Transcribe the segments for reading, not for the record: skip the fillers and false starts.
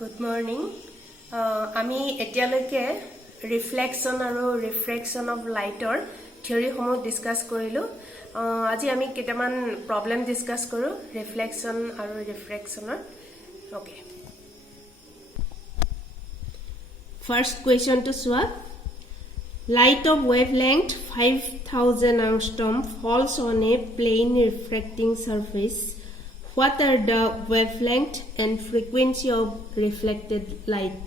Good morning. আমি এতিয়ালৈকে reflection আৰু ৰিফ্ৰেকশ্যন অফ লাইটৰ থিয়ৰিসমূহ ডিছকাছ কৰিলোঁ। আজি আমি কেইটামান প্ৰব্লেম ডিছকাছ কৰোঁ ৰিফ্লেকশ্যন আৰু ৰিফ্ৰেকশ্যনৰ। অ'কে, ফাৰ্ষ্ট কুৱেশ্যনটো চোৱা। Light of wavelength 5000 angstrom falls on a plane refracting surface. What are the wavelength and frequency of reflected light?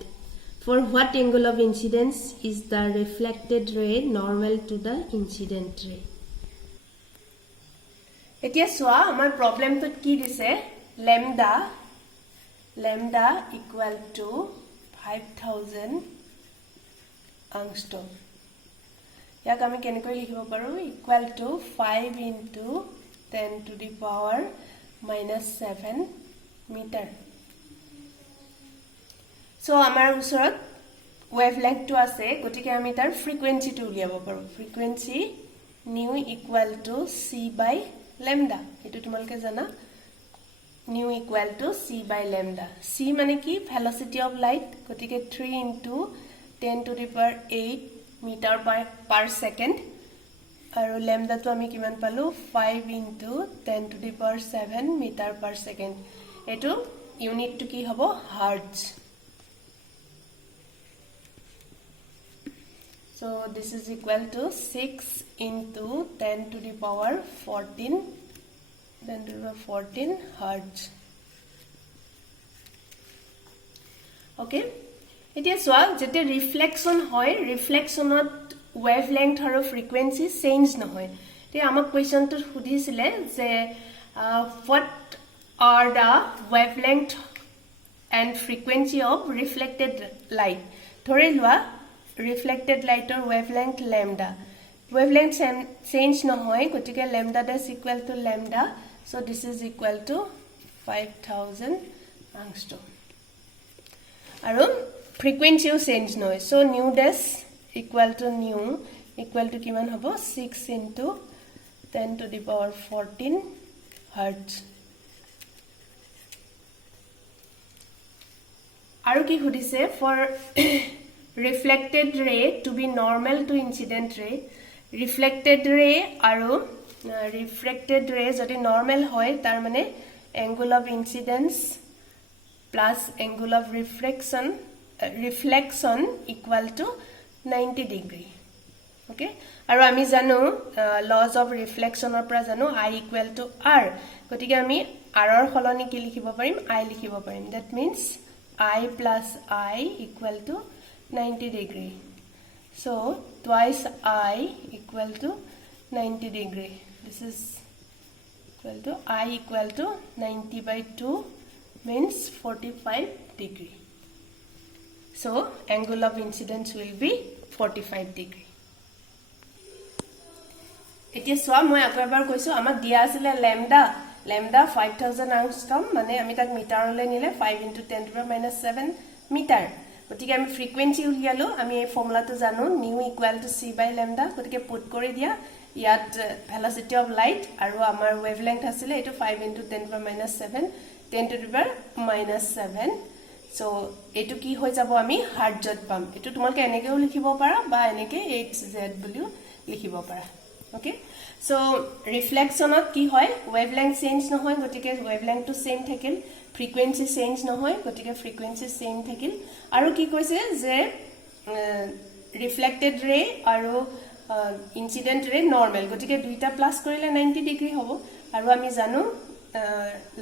For what angle of incidence is the reflected ray normal to the incident ray? এতিয়া চোৱা আমাৰ প্ৰবলেমটোত কি দিছে lambda equal to 5000 angstrom. ইয়াক আমি কেনেকৈ লিখিব পাৰো equal to 5 into 10 to the power -7 meter. So আমাৰ ওচৰত wavelength আছে, গতিকে আমি তাৰ frequency উলিয়াব পাৰো। frequency nu equal to c by lambda, এটো তোমালোকে জানা। nu equal to c by lambda. c মানে কি velocity of light, গতিকে 3 into 10 to the power 8 meter per second, আৰু ল্যামডাটো আমি কিমান পালো 5 into 10 to the power 7 meter per second. এটো ইউনিটটো কি হ'ব hertz. So this is equal to 6 into 10 to the power 14 hertz. Okay, এতিয়া চোৱা যেতে ৰিফ্লেকশন হয় ৰিফ্লেকশনত wavelength আৰু frequency change নহয়। তে আমাক কোৱেশ্চনটো সুধিছিলে যে what are the wavelength and frequency of reflected light? ধৰি লোৱা reflected lighter wavelength lambda. Wavelength change নহয়, গতিকে lambda dash equal to lambda, so this is equal to 5000 angstrom. আৰু frequency change নহয়, so nu dash equal to nu equal to কিমান হ'ব 6 into 10 to the power 14 hertz. আৰু কি সুধিছে for reflected ray to be normal to incident ray. reflected ray আৰু refracted ray যদি normal হয় তাৰ মানে angle of incidence plus angle of reflection equal to 90 degree. Okay, আৰু আমি জানো laws of reflection অৰ পৰা জানো I equal to R, গতিকে আমি R অৰ সলনি কি লিখিব পাৰিম I লিখিব পাৰিম। that means I plus I equal to 90 degree. So twice I equal to 90 degree. This is equal to I equal to 90 by 2 means 45 degree. So angle of incidence will be 45 degree. এতিয়া সোয়া মই আকবাৰ কৈছো আমাক দিয়া আছিল lambda 5000 angstrom, মানে আমি তাক মিটাৰলৈ নিলে 5 into 10 to the minus 7 metre. গতিকে আমি ফ্ৰিকুৱেন্সি উলিয়ালো, আমি এই ফৰ্মুলাটো জানো nu equal to c by lambda, গতিকে পুট কৰি দিয়া ইয়াত velocity of light আৰু আমাৰ wavelength আছিল এটো 5 into 10 to the minus 7 10 to the power minus 7। so এটো কি হৈ যাব আমি হাৰ্টজত পাম। এটো তোমালোকে এনেকেও লিখিব পাৰা বা এনেকে hz বুলিও লিখিব পাৰা। okay, so রিফ্লেকশনত কি হয় wavelength চেঞ্জ নহয়, গতিকে wavelengthটো সেম থাকিল, frequency চেঞ্জ নহয়, গতিকে frequency সেম থাকিল। আৰু কি কৈছে যে reflected ray আৰু incident ray normal, গতিকে দুইটা প্লাস কৰিলে 90 ডিগ্ৰী হ'ব। আৰু আমি জানো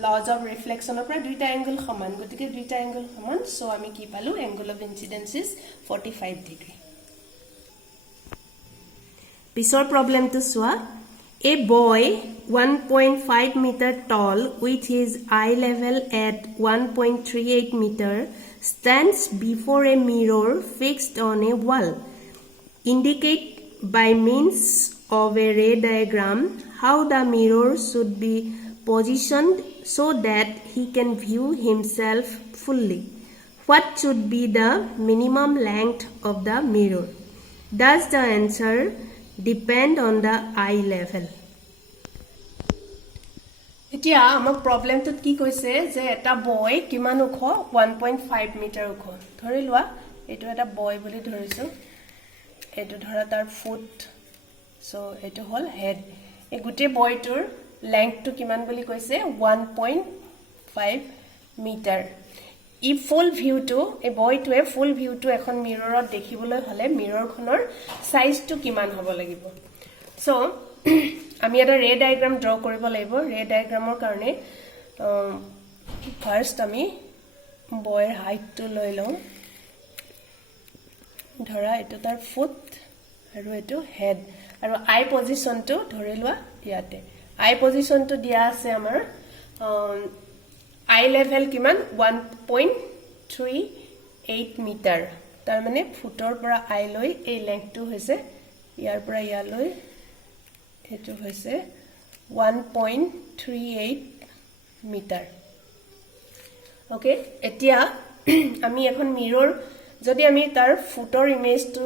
laws of reflection অৰ পৰা দুইটা angle সমান, গতিকে দুইটা angle সমান, so আমি কি পালো angle of incidence is 45 degree. পিছৰ প্ৰবলেমটো চোৱা। A boy 1.5 meter tall with his eye level at 1.38 meter stands before a mirror fixed on a wall. Indicate by means of a ray diagram how the mirror should be positioned so that he can view himself fully. What should be the minimum length of the mirror? Does the answer depend on the eye level? এতিয়া আমাক প্ৰবলেমটোত কি কৈছে যে এটা বয় কিমান ওখ 1.5 metre ওখ ধৰি লোৱা এটো এটা বয় বুলি ধৰিছো এটো ধৰা তাৰ ফুট সো এটো হল হেড এই গুটে বয়টোৰ লেংথটো কিমান বুলি কৈছে 1.5 মিটাৰ ই ফুল ভিউটো এই বয়টোৱে ফুল ভিউটো এখন মিৰৰত দেখিবলৈ হলে মিৰৰখনৰ সাইজটো কিমান হ'ব লাগিব সো আমি এটা ৰে ডায়াগ্ৰাম ড্ৰ কৰিব লাগিব ৰে ডায়াগ্ৰামৰ কাৰণে ফাৰ্স্ট আমি বয়ৰ হাইটটো লৈ লওঁ ধৰা এটো তাৰ ফুট আৰু এটো হেড আৰু আই পজিশনটো ধৰি লোৱা ইয়াতে আই পজিশনটো দিয়া আছে আমাৰ আই লেভেল কিমান 1.38 মিটাৰ তাৰ মানে ফুটৰ পৰা আই লৈ এই লেংথটো হৈছে ইয়াৰ পৰা ইয়ালৈ এটো হৈছে 1.38 মিটাৰ ওকে এতিয়া আমি এখন মিৰৰ যদি আমি তাৰ ফুটৰ ইমেজটো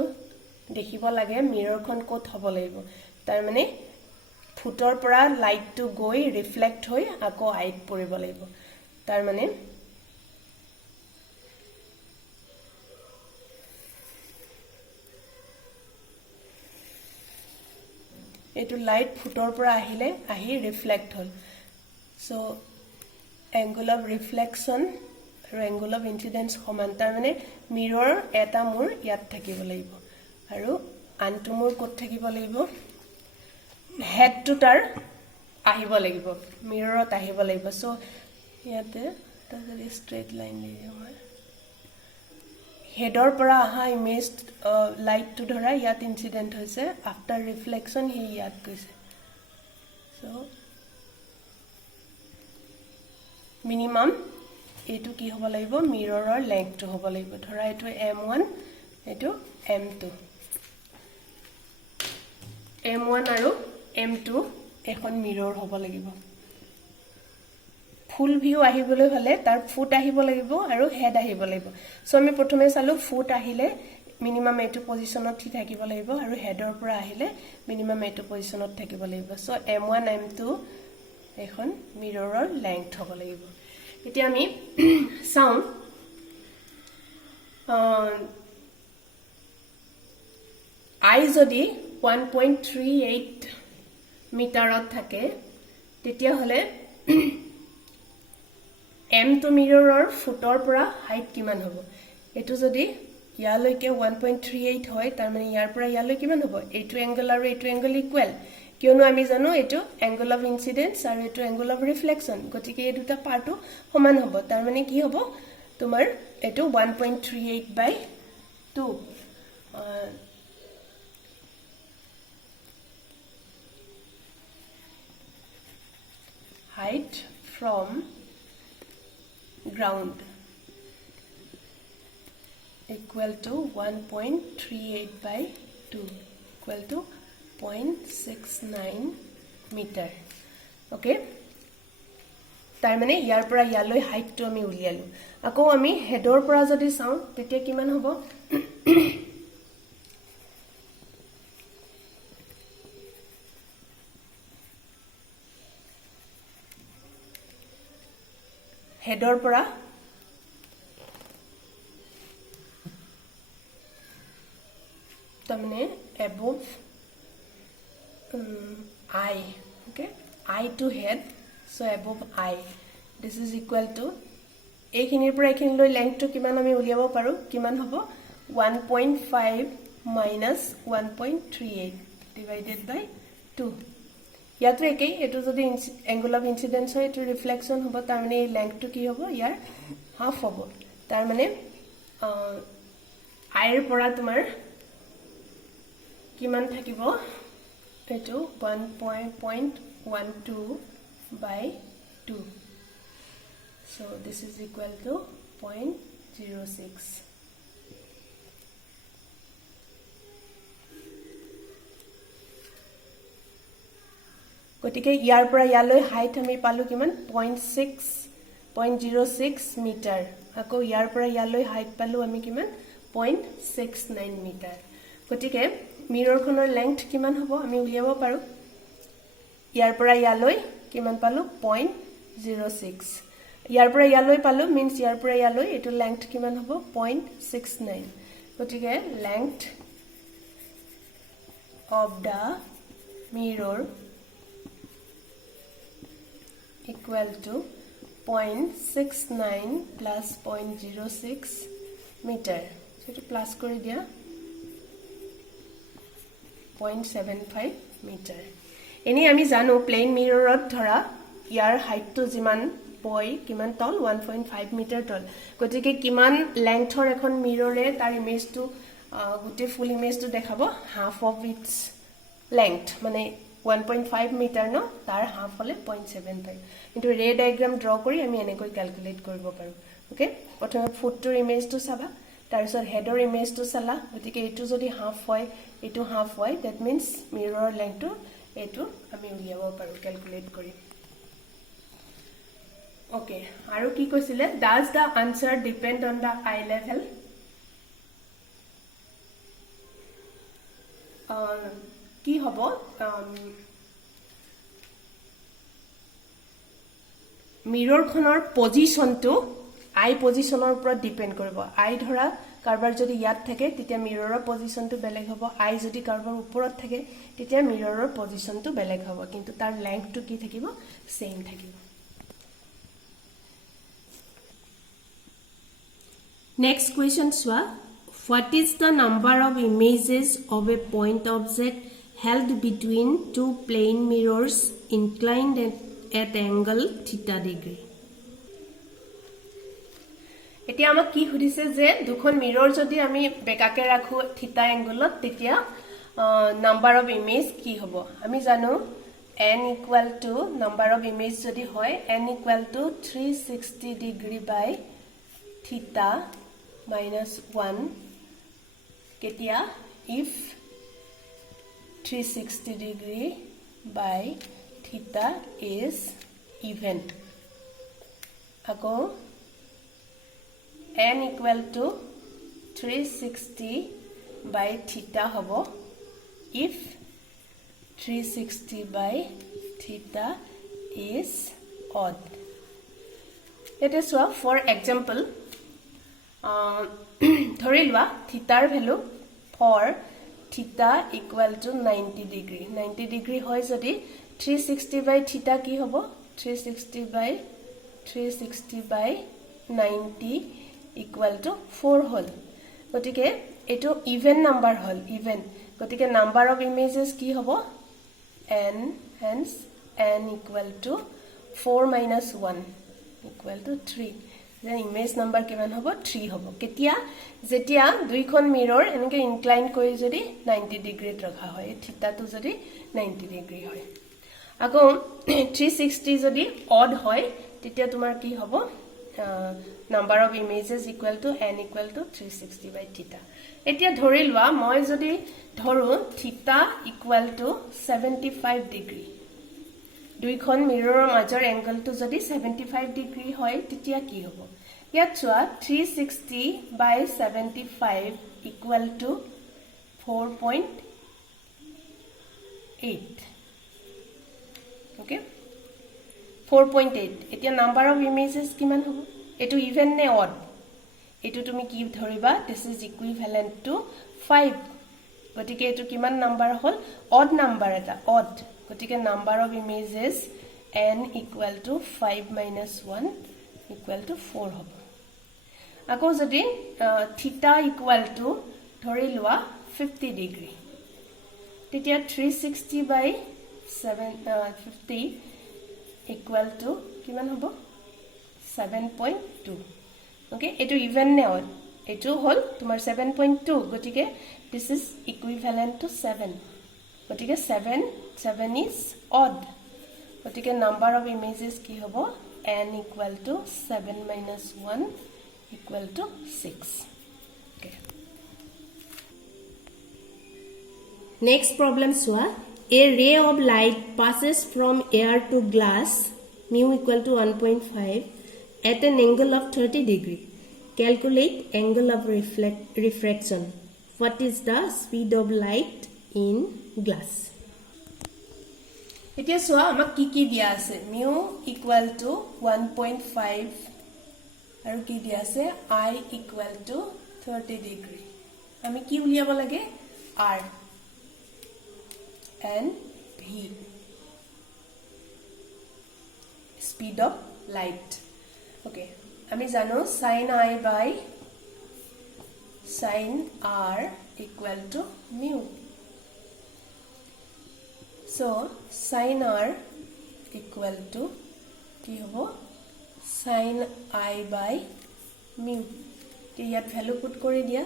দেখিব লাগে মিৰৰখন কোত হ'ব লাগিব তাৰ মানে ফুটৰ পৰা লাইটটো গৈ ৰিফ্লেক্ট হৈ আকৌ আইত পৰিব লাগিব তাৰ মানে এটো লাইট ফুটৰ পৰা আহিলে আহি ৰিফ্লেক্ট হল সো এংগল অফ ৰিফ্লেকশন আৰু এংগল অফ ইনসিডেন্স সমান তাৰ মানে মিৰৰ এটা মোৰ ইয়াত থাকিব লাগিব আৰু আনটো মোৰ কোত থাকিব লাগিব হেডটো তাৰ আহিব লাগিব মিৰৰত আহিব লাগিব সো ইয়াতে যদি স্ট্ৰেট লাইন দিও মই হেডৰ পৰা আহা ইমেজ লাইটটো ধৰা ইয়াত ইনসিডেন্ট হৈছে আফটাৰ ৰিফ্লেকশন হি ইয়াত গৈছে সো মিনিমাম এটো কি হ'ব লাগিব মিৰৰৰ লেংথটো হ'ব লাগিব ধৰা এটো m1 এটো m2 m1 আৰু m2 এখন মিৰৰ হ'ব লাগিব ফুল ভিউ আহিবলৈ হলে তাৰ ফুট আহিব লাগিব আৰু হেড আহিব লাগিব সো আমি প্ৰথমে চালো ফুট আহিলে মিনিমাম এটো পজিশনত থি থাকিব লাগিব আৰু হেডৰ পৰা আহিলে মিনিমাম এটো পজিশনত থাকিব লাগিব সো m1 m2 এখন মিৰৰৰ লেংথ হ'ব লাগিব এতিয়া আমি চাও আই যদি 1.38 মিটাৰত থাকে তেতিয়া হলে m2 মিৰৰৰ ফুটৰ পৰা হাইট কিমান হ'ব এটো যদি ইয়ালৈকে 1.38 হয় তাৰ মানে ইয়াৰ পৰা ইয়ালৈ কিমান হ'ব এটো এংগল আৰু এটো এংগল ইকুৱেল কিয়নো আমি জানো এটো এংগল অফ ইনসিডেন্স আৰু এটো এংগল অফ ৰিফ্লেকশন গতিকে এই দুটা পাৰ্টটো সমান হ'ব তাৰ মানে কি হ'ব তোমাৰ এটো 1.38/2 height from ground equal to 1.38/2 equal to 0.69 meter okay তাৰ মানে ইয়াৰ পৰা ইয়ালৈ হাইটটো আমি উলিয়ালো আকৌ আমি হেডৰ পৰা যদি চাও তেতিয়া কিমান হ'ব হেডৰ পৰা তাৰমানে above I okay I to head so above I this is equal to এইখিনিৰ পৰা এইখিনিলৈ লেংথটো কিমান আমি উলিয়াব পাৰো কিমান হ'ব 1.5 minus 1.38 divided by 2 ইয়াতো একেই এটো যদি এংগল অফ ইনসিডেন্স হয় এটো রিফ্লেকশন হ'ব তাৰ মানে এই লেংথটো কি হ'ব ইয়াৰ হাফ হ'ব তাৰ মানে আইৰ পৰা তোমাৰ কিমান থাকিব এটো 1.12/2 so this is equal to 0.06 গতিকে ইয়াৰ পৰা ইয়ালৈ হাইট আমি পালো কিমান 0.06 মিটাৰ আকৌ ইয়াৰ পৰা ইয়ালৈ হাইট পালো আমি কিমান 0.69 মিটাৰ গতিকে মিৰৰখনৰ লেংথ কিমান হ'ব আমি উলিয়াব পাৰো ইয়াৰ পৰা ইয়ালৈ কিমান পালো 0.06 ইয়াৰ পৰা ইয়ালৈ পালো means ইয়াৰ পৰা ইয়ালৈ এটো লেংথ কিমান হ'ব 0.69 গতিকে length of the mirror equal to 0.69 plus 0.06 meter. So to plus kori dia 0.75 meter. Eni ami jano plane mirror ot dhora yar height to jiman boy kiman tall 1.5 meter tall. Gotike kiman length or ekhon mirror e tar image to gote full image to dekhabo half of its length mane 1.5 meter no tar half hole 0.75 into ray diagram draw kori ami enekoi calculate koribo paru okay prothome foot to image to saba tar sor head or image to sala gotike etu jodi half hoy etu half hoy that means mirror length to etu ami uliabo paru calculate kori okay aru ki koisile does the answer depend on the eye level কি হব মিৰৰ খনৰ পজিশনটো আই পজিশনৰ ওপৰত depend কৰিব আই ধৰা কাৰবাৰ যদি ইয়াত থাকে তেতিয়া মিৰৰৰ পজিশনটো বেলেগ হ'ব আই যদি কাৰবাৰ ওপৰত থাকে তেতিয়া মিৰৰৰ পজিশনটো বেলেগ হ'ব কিন্তু তাৰ লেংথটো কি থাকিব সেম থাকিব নেক্সট কোৱেশ্চন সোৱা what is the number of images of a point object held between two plane mirrors inclined at angle theta degree এটি আমাক কি হুদিছে যে দুখন মিরর যদি আমি বেকাকে রাখো থিটা অ্যাঙ্গলত তেতিয়া নাম্বার অফ ইমেজ কি হ'ব আমি জানো n equal to number of image যদি হয় n equal to 360 degree by theta minus 1 ketia if 360 degree by theta is even ako n equal to 360 by theta hobo if 360 by theta is odd it is for example ধৰি লোৱা থিটাৰ value for theta equal to 90 degree 90 degree হয় যদি 360 by theta কি হ'ব 360 by 90 equal to 4 হল গতিকে এটো even number হল even গতিকে number of images কি হ'ব n hence n equal to 4 minus 1 equal to 3 then image number কিমান হ'ব 3 হ'ব কেতিয়া যেতিয়া দুইখন মিৰৰ এনেকে ইনক্লাইন কৰি যদি 90 ডিগ্ৰীত ৰখা হয় থিটাটো যদি 90 ডিগ্ৰী হয় আকৌ 360 যদি অড হয় তেতিয়া তোমাৰ কি হ'ব number of images equal to n equal to 360 by theta এতিয়া ধৰি লোৱা মই যদি ধৰো theta equal to 75 degree দুইখন মিৰৰৰ মাজৰ এংগলটো যদি 75 ডিগ্ৰী হয় তেতিয়া কি হ'ব ইয়াত চোৱা 360 by 75 equal to 4.8 okay 4.8 এতিয়া নাম্বার অফ ইমেজেস কিমান হ'ব এটো ইভেন নে অড এটো তুমি কি ধৰিবা দিস ইজ ইকুইভ্যালেন্ট টু 5 গতিকে এটো কিমান নাম্বার হল অড নাম্বার এটা অড গতিকে number of images n equal to 5 minus 1 equal to 4 হ'ব আকৌ যদি থিটা equal to ধৰি লোৱা 50 ডিগ্ৰী তেতিয়া 360 by 50 equal to কিমান হ'ব 7.2 okay এটো ইভেন নে অড এটো হল তোমাৰ 7.2 গতিকে this is equivalent to 7 গতিকে 7 is odd গতিকে নাম্বার অফ ইমেজেস কি হ'ব n equal to 7 minus 1 equal to 6 okay next problem soa a ray of light passes from air to glass mu equal to 1.5 at an angle of 30 degree calculate angle of refraction what is the speed of light in glass এতিয়া সোয়া আমাক কি দিয়া আছে mu equal to 1.5 আৰু কি দিয়া আছে I equal to 30 degree আমি কি উলিয়াব লাগে R and V speed of light okay আমি জানো sin I by sin R equal to mu so sin R equal to কি হ'ব sin I by mu তে ইয়াত ভ্যালু পুট কৰি দিয়া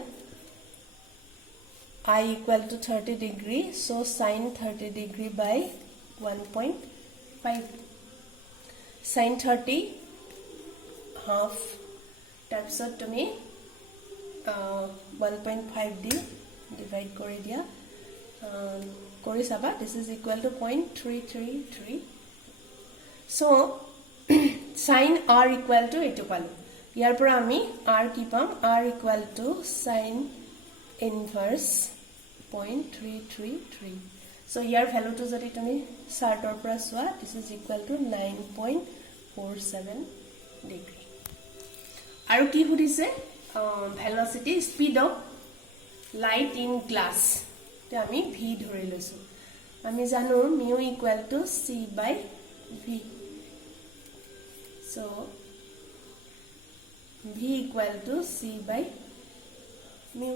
I equal to 30 degree so sin 30 degree by 1.5 sin 30 half তাৰপিছত তুমি 1.5 দি divide কৰি দিয়া কৰি চাবা this is equal to 0.333 so sin R equal to এটো পালো ইয়াৰ পৰা আমি R কি পাম R equal to sin inverse 0.333 so year value to যদি তুমি চাৰ্টৰ পৰা চোৱা this is equal to 9.47 degree আৰু কি সুধিছে velocity speed of light in glass তে আমি v ধৰি লৈছো আমি জানো mu equal to c by v so v equal to c by mu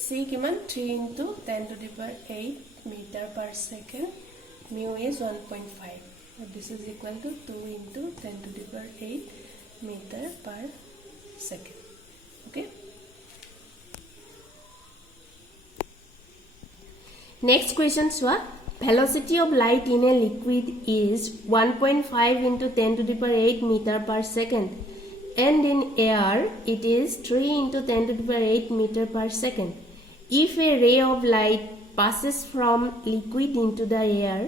c kiman 3 into 10 to the power 8 meter per second mu is 1.5 this is equal to 2 into 10 to the power 8 meter per second okay next question swa velocity of light in a liquid is 1.5 into 10 to the power 8 meter per second and in air it is 3 into 10 to the power 8 meter per second if a ray of light passes from liquid into the air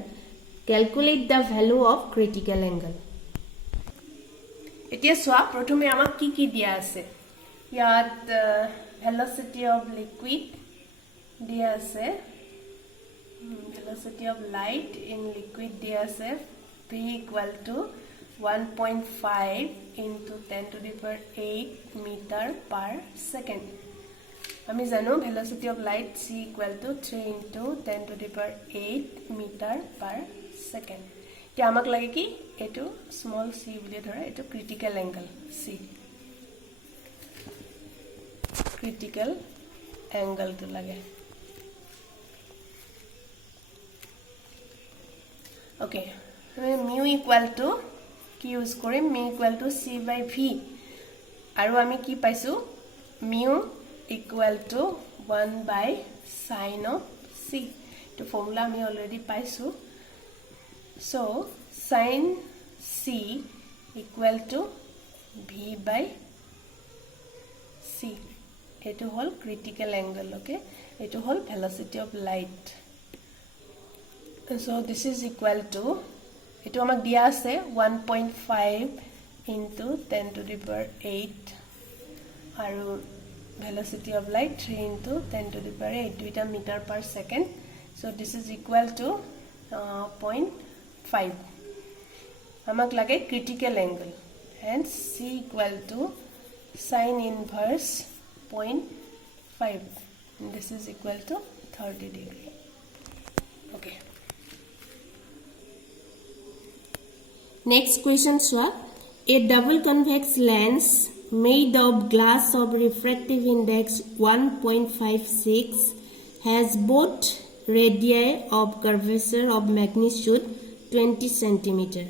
calculate the value of critical angle এতিয়া সোয়া প্ৰথমে আমাক কি দিয়া আছে ইয়াত velocity of liquid দিয়া আছে velocity of light in liquid দিয়া আছে v equal to 1.5 into 10 to the power 8 meter per second আমি জানো velocity of light c equal to 3 into 10 to the power 8 meter per second তে আমাক লাগে কি এটো স্মল c বুলি ধৰা এটো ক্ৰিটিক্যাল অ্যাঙ্গেল c ক্ৰিটিক্যাল অ্যাঙ্গেল তো লাগে ওকে mu equal to কি ইউজ কৰিম mu equal to c by v আৰু আমি কি পাইছো mu equal to 1 by sin of c তো ফর্মুলা আমি অলরেডি পাইছো so sin c equal to v by c eto hol critical angle okay eto hol velocity of light so this is equal to eto amak dia ase 1.5 into 10 to the power 8 aru velocity of light 3 into 10 to the power 8 duita meter per second so this is equal to 0.5 amak lage critical angle hence c equal to sin inverse 0.5 and this is equal to 30 degree okay next question sir a double convex lens made of glass of refractive index 1.56 has both radii of curvature of magnitude 20 cm.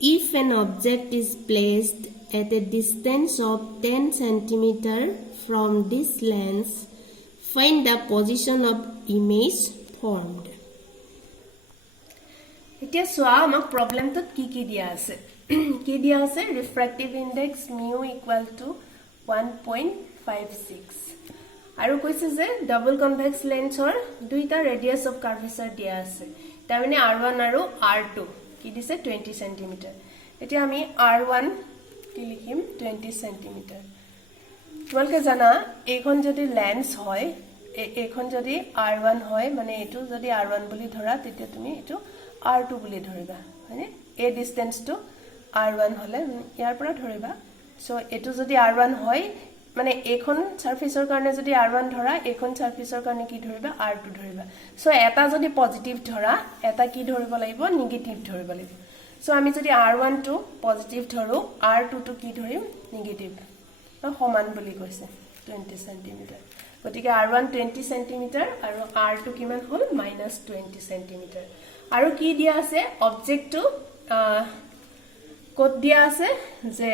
If an object is placed at a distance of 10 cm from this lens, find the position of image formed. এতিয়া সোয়া আমাক প্ৰবলেমটো কি দিয়া আছে কি দিয়া আছে refractive index mu equal to 1.56 আৰু কৈছে যে ডাবল কনভেক্স লেন্সৰ দুইটা ৰেডিয়াস অফ কাৰ্ভেচাৰ দিয়া আছে তাৰ মানে r1 আৰু r2 কি দিছে 20 cm এতিয়া আমি r1 কি লিখিম 20 cm তোমালোকে জানা এইখন যদি লেন্স হয় এখন যদি r1 হয় মানে এটো যদি r1 বুলি ধৰা তেতিয়া তুমি এটো r2 বুলি ধৰিবা মানে এই ডিসটেন্সটো r1 হলে ইয়াৰ পৰা ধৰিবা সো এটো যদি r1 হয় মানে এখন সাৰফেসৰ কাৰণে যদি r1 ধৰা এখন সাৰফেসৰ কাৰণে কি ধৰিবা r2 ধৰিবা সো এটা যদি পজিটিভ ধৰা এটা কি ধৰিব লাগিব নেগেটিভ ধৰিব লাগিব সো আমি যদি r1 টো পজিটিভ ধৰো r2 টো কি ধৰিম নেগেটিভ সমান বুলি কৈছে 20 cm গতিকে r1 20 cm আৰু r2 কিমান হল -20 cm আৰু কি দিয়া আছে অবজেক্টটো কোড দিয়া আছে যে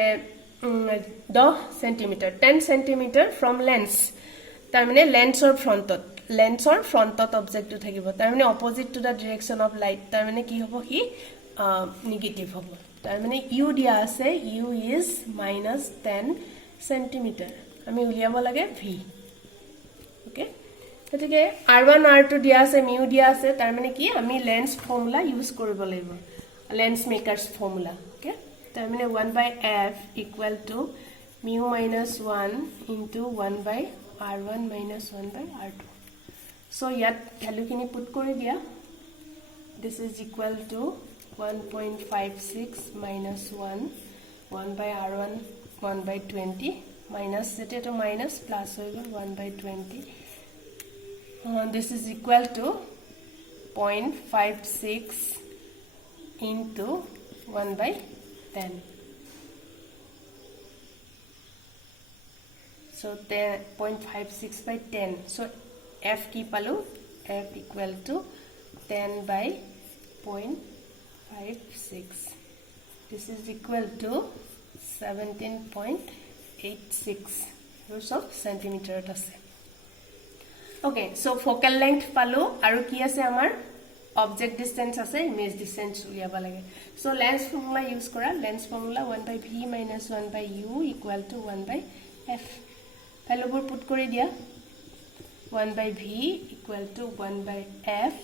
10 cm 10 cm from lens তাৰ মানে লেন্সৰ ফ্ৰন্টত অবজেক্টটো থাকিব তাৰ মানে opposite to the direction of light তাৰ মানে কি হ'ব হি নেগেটিভ হ'ব তাৰ মানে u দিয়া আছে u is -10 cm আমি উলিয়াব লাগে v ওকে গতিকে r1 r2 দিয়া আছে mu দিয়া আছে তাৰ মানে কি আমি লেন্স ফৰ্মুলা ইউজ কৰিব লাগিব লেন্স মেকারস ফর্মুলা ওকে তার মানে 1/f equal to mu minus 1 into 1/r1 minus 1/r2 so yat value kini put kori dia this is equal to 1.56 minus 1 1/r1 1/20 minus jete to minus plus hoibo 1/20 this is equal to 0.56 into 1/10 so 0.56/10 so f ki palu f equal to 10/0.56 this is equal to 17.86 roots of centimeter ase okay so focal length palu aru ki ase amar object distance ase image distance uliaba lage so lens formula use kora lens formula 1/v minus 1/u equal to 1/f value bur put kori dia 1/v equal to 1/f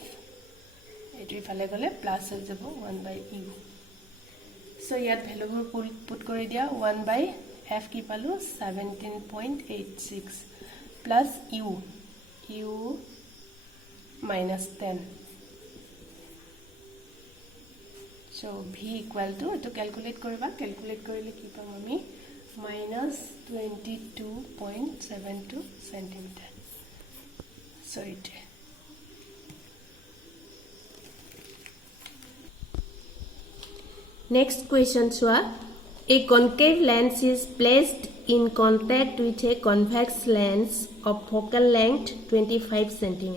etu phale gole plus ho jabo 1/u so yat value bur put kori dia 1/f ki palu 17.86 plus u minus 10 so v equal to to calculate koriba calculate korile ki pam ami -22.72 cm so it next question swa a concave lens is placed in contact with a convex lens of focal length 25 cm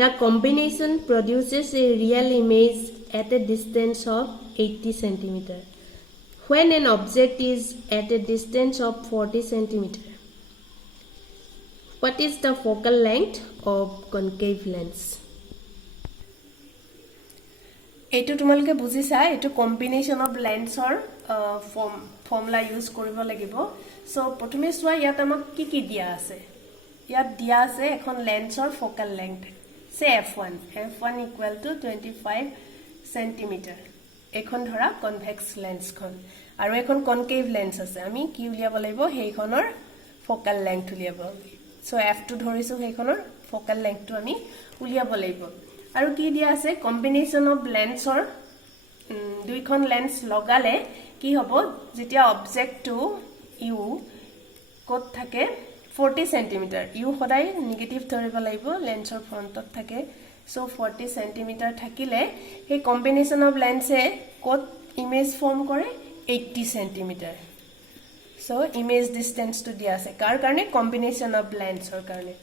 the combination produces a real image at a distance of 80 cm when an object is at a distance of 40 cm what is the focal length of concave lens etu tumalke bujisa etu combination of lensor formula use koribo lagibo so protome swa yat amak ki dia ase yat dia ase ekhon lensor focal length say f1 equal to 25 centimeter ekhon dhora convex lens khon aru ekhon concave lens ase ami ki uliaba laibo heikhonor focal length uliaba so f2 dhorisu heikhonor focal length to ami uliaba laibo aru ki dia ase combination of lensor duikhon lens logale ki hobo jetia object to u kot thake 40 cm u hodai negative dhoriba laibo lensor frontot thake so 40 cm thakile he combination of lens e kot image form kore 80 cm so image distance to dia ase kar karone combination of lens or karone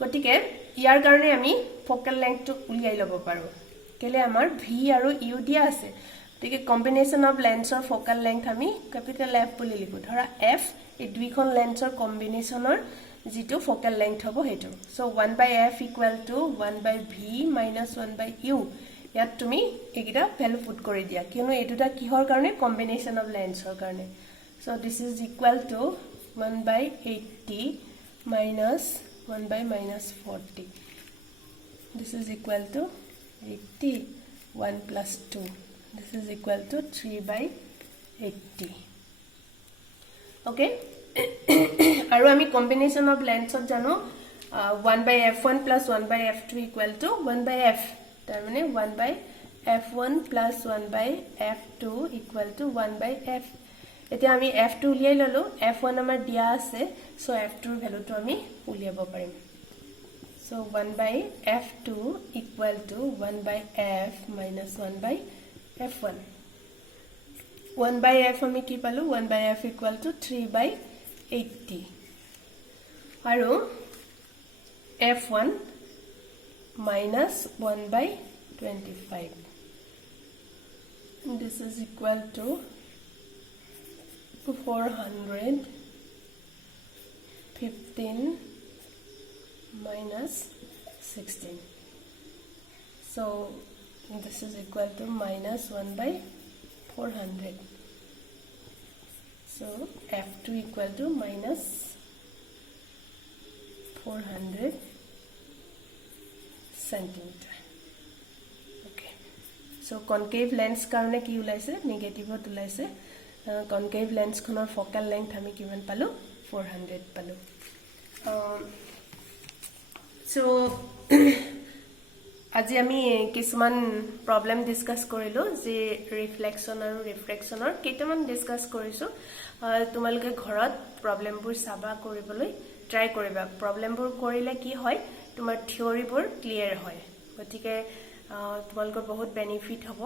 gotike yar karone ami focal length to uliai lobo paru kele amar v aru u dia ase tike combination of lens or focal length ami capital F boli likho dhora f e duikhon lens or combination or जिटो focal length hobo hetu so 1/f equal to 1/v minus 1/u yat tumi egida value put kori dia kionu eduta kihor karone combination of lens hor karone so this is equal to 1/80 minus 1/-40 this is equal to 80 1 plus 2 this is equal to 3/80 okay aru ami combination of lens jano 1 by f1 plus 1 by f2 equal to 1 by f. তাৰ মানে 1 by f1 plus 1 by f2 equal to 1 by f. এতিয়া আমি f2 উলিয়াই ললো, f1 আমাৰ দিয়া আছে, so f2 ৰ ভ্যালুটো আমি উলিয়াব পাৰিম। So 1 by f2 equal to 1 by f minus 1 by f1. 1 by f আমি কি পালো? 1 by f equal to 3 by 80. আৰু f1 minus 1 by 25. This is equal to 415 minus 16. So this is equal to minus 1 by 400. So f2 equal to minus 400 centimeter. Okay. So concave lens karone ki ulaise? Negative hot ulaise. Concave lens khonor focal length ami kiman palu? 400 palu. So আজি আমি কিছুমান problem discuss কৰিলো যে ৰিফ্লেকশন আৰু ৰিফ্ৰেকশনৰ কেইটামান discuss কৰিছো। তোমালোকে ঘৰত প্ৰবলেমবোৰ সাবা কৰিবলৈ ট্ৰাই কৰিবা। প্ৰবলেমবোৰ কৰিলে কি হয়, তোমাৰ থিওৰিবোৰ ক্লিয়াৰ হয়। গতিকে তোমালোকৰ বহুত বেনিফিট হ'ব।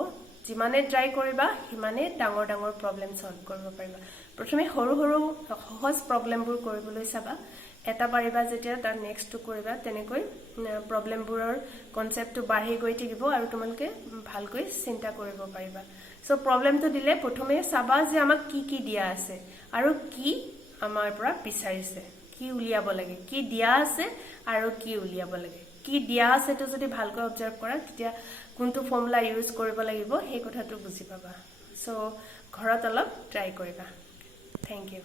যিমানে ট্ৰাই কৰিবা সিমানে ডাঙৰ ডাঙৰ প্ৰবলেম সলভ কৰিব পাৰিবা। প্ৰথমে সৰু সৰু সহজ প্ৰবলেমবোৰ কৰিবলৈ চাবা। এটা পাৰিবা যেতিয়া তাৰ নেক্সটটো কৰিবা, তেনেকৈ প্ৰবলেমবোৰৰ কনসেপ্টটো বাঢ়ি গৈ থাকিব আৰু তোমালোকে ভালকৈ চিন্তা কৰিব পাৰিবা। সো প্ৰবলেমটো দিলে প্ৰথমে চাবা যে আমাক কি কি দিয়া আছে আৰু কি আমাৰ পৰা বিচাৰিছে, কি উলিয়াব লাগে, কি দিয়া আছে আৰু কি উলিয়াব লাগে। কি দিয়া আছে তো যদি ভালকৈ অবজাৰ্ভ কৰা, তেতিয়া কোনটো ফৰ্মুলা ইউজ কৰিব লাগিব সেই কথাটো বুজি পাবা। সো ঘৰত অলপ ট্ৰাই কৰিবা। Thank U.